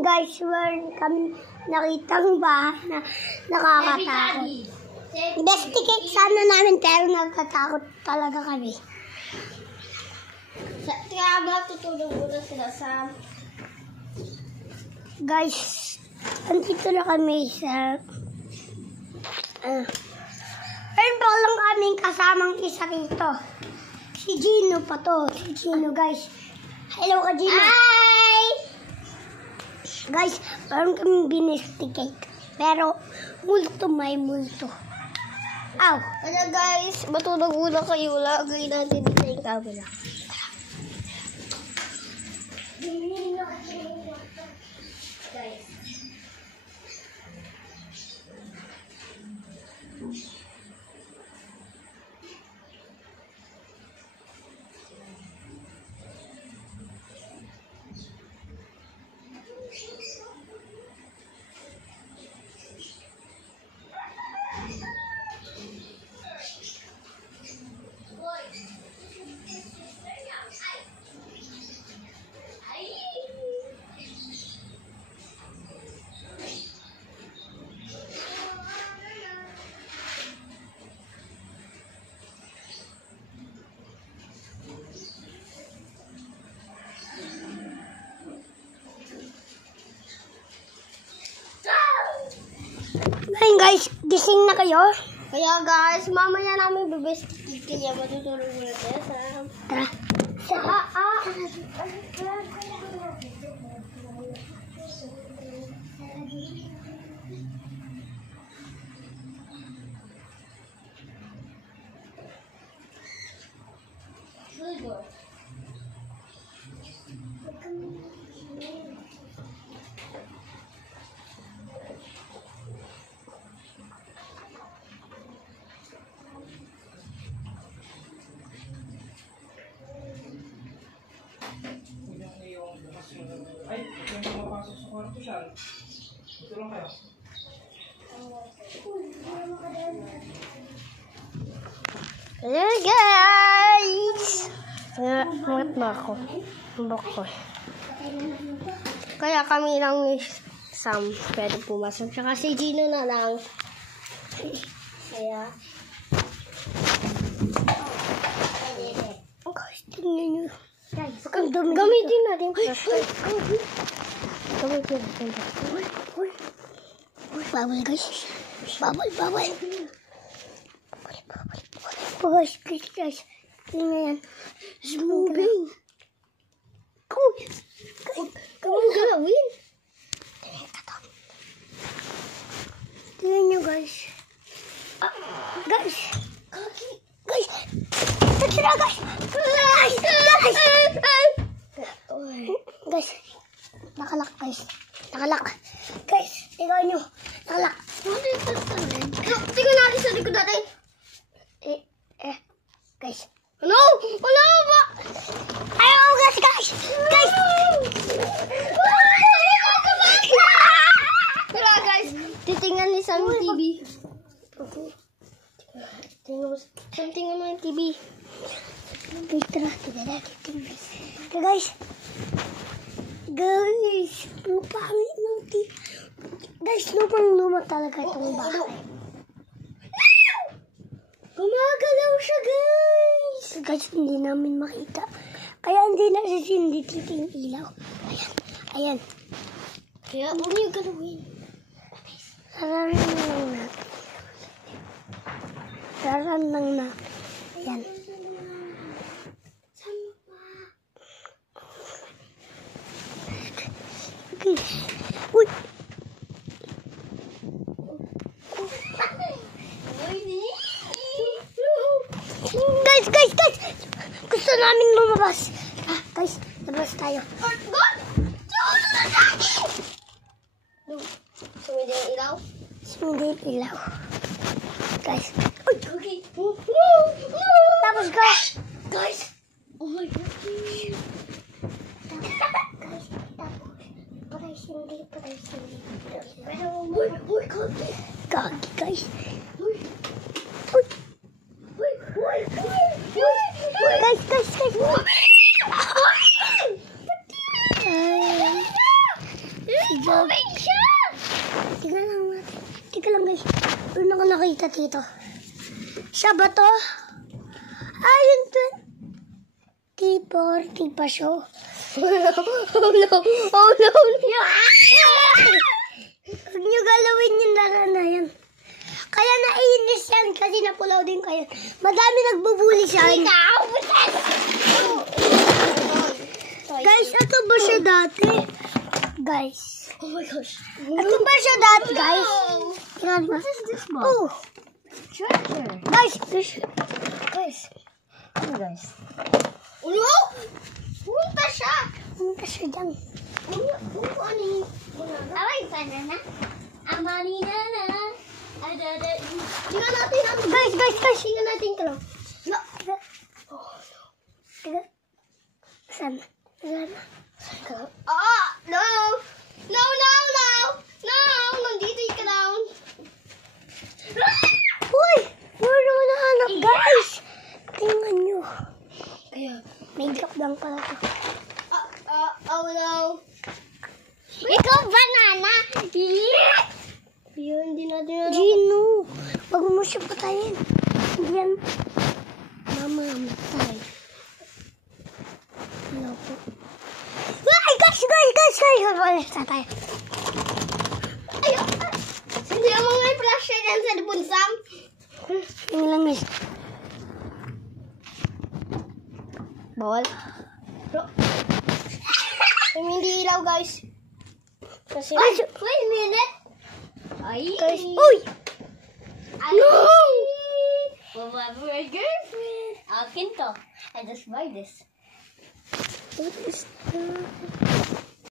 guys, meron kami nakitang bahay na nakakatakot. Investigate sana namin pero nagkatakot talaga kami. Kaya matutulog muna sila sa... Guys, andito na kami sa... Meron pa lang kaming kasamang isa rito. Si Gino pa to. Si Gino, guys. Hello ka, Gino. Hi! Guys, meron kaming binestigate. Pero, multo may multo. Aw! Kaya guys, matulog muna kayo. Lagay natin dito yung camera. Guys. Ngayon guys, gising na kayo? Kaya guys, mamaya namin bibestigate kaya matutulog muna tayo sa... Tara. Ay, yung pumapasok sa kwarto siya. Ito lang kayo. Hello guys! Mangat na ako. Bok ko. Kaya kami lang ni Sam pwede pumasok. Tsaka si Gino na lang. Kaya... Guys, tingnan nyo. Guys, gamitin natin. Gamitin natin. Bawal guys. Bawal. Guys, guys. Tingnan yan. It's moving. Kung galawin. Tingnan nyo guys. Guys. Tara guys. Guys. Nakalak guys. Guys, tingnan nyo. Nakalak. Tingnan natin sa likod natin. Guys. Ano? Wala ba? Ayaw guys. Tara guys, titingnan ni Sam yung TV. Tingnan mo yung TV. Guys, tara. Guys. Lupangit ng TV. Guys, lupang-luma talaga itong bahay. Gumagalaw siya guys. Guys, hindi namin makita. Kaya hindi na sisindi dito yung ilaw. Ayan. Kaya huwag niyo galawin. Sararan lang na. Ayan. Uy! Guys! Gusto namin lumabas. Guys, labas tayo. Sumindi yung ilaw? Sumindi yung ilaw. Guys. Okay. Tapos guys. Oh my God. Guys, tapos. Patay sindi. Pero, Gagi, guys. Guys. Moving siya! Tingnan lang natin. Tingnan lang guys. Doon ako nakita dito. Siya ba to? Ayun to. T40 pa siya. Oh no! Huwag niyo galawin yung laro na yan. Kaya naiinis yan kasi napulaw din kayo. Madami nagbubuli sa akin. Guys, ito ba siya dati? Guys. Oh my gosh. Ito ba siya dati, guys? What is this ball? Oh, Treasure. guys. Guys. Ano guys? Ulo! Punta siya! Punta siya dyan. Ano yung... Away, banana. Amani na na. Tingnan natin ang... Guys. Tingnan natin ito. Tiga. Saan? Wala na. Ah! No! No! Nandito yung clown. Uy! Wala na hanap, guys. Tingnan nyo. Kaya... May joke lang pala to. Oh no. Ikaw, banana! Yun, hindi natin Gino, wag mo siya patayin. Yan. Mamamatay. Ano po? Ay, guys! Wala tayo. Ayun! Hindi mo may flashlight yan sa lipon, Sam. Yung lang guys. Bawal. Hindi ilaw, guys. Kasi... Ay, wait a minute. Ay! guys. Uy! No! My girlfriend. Akin to. I just buy this. What is that?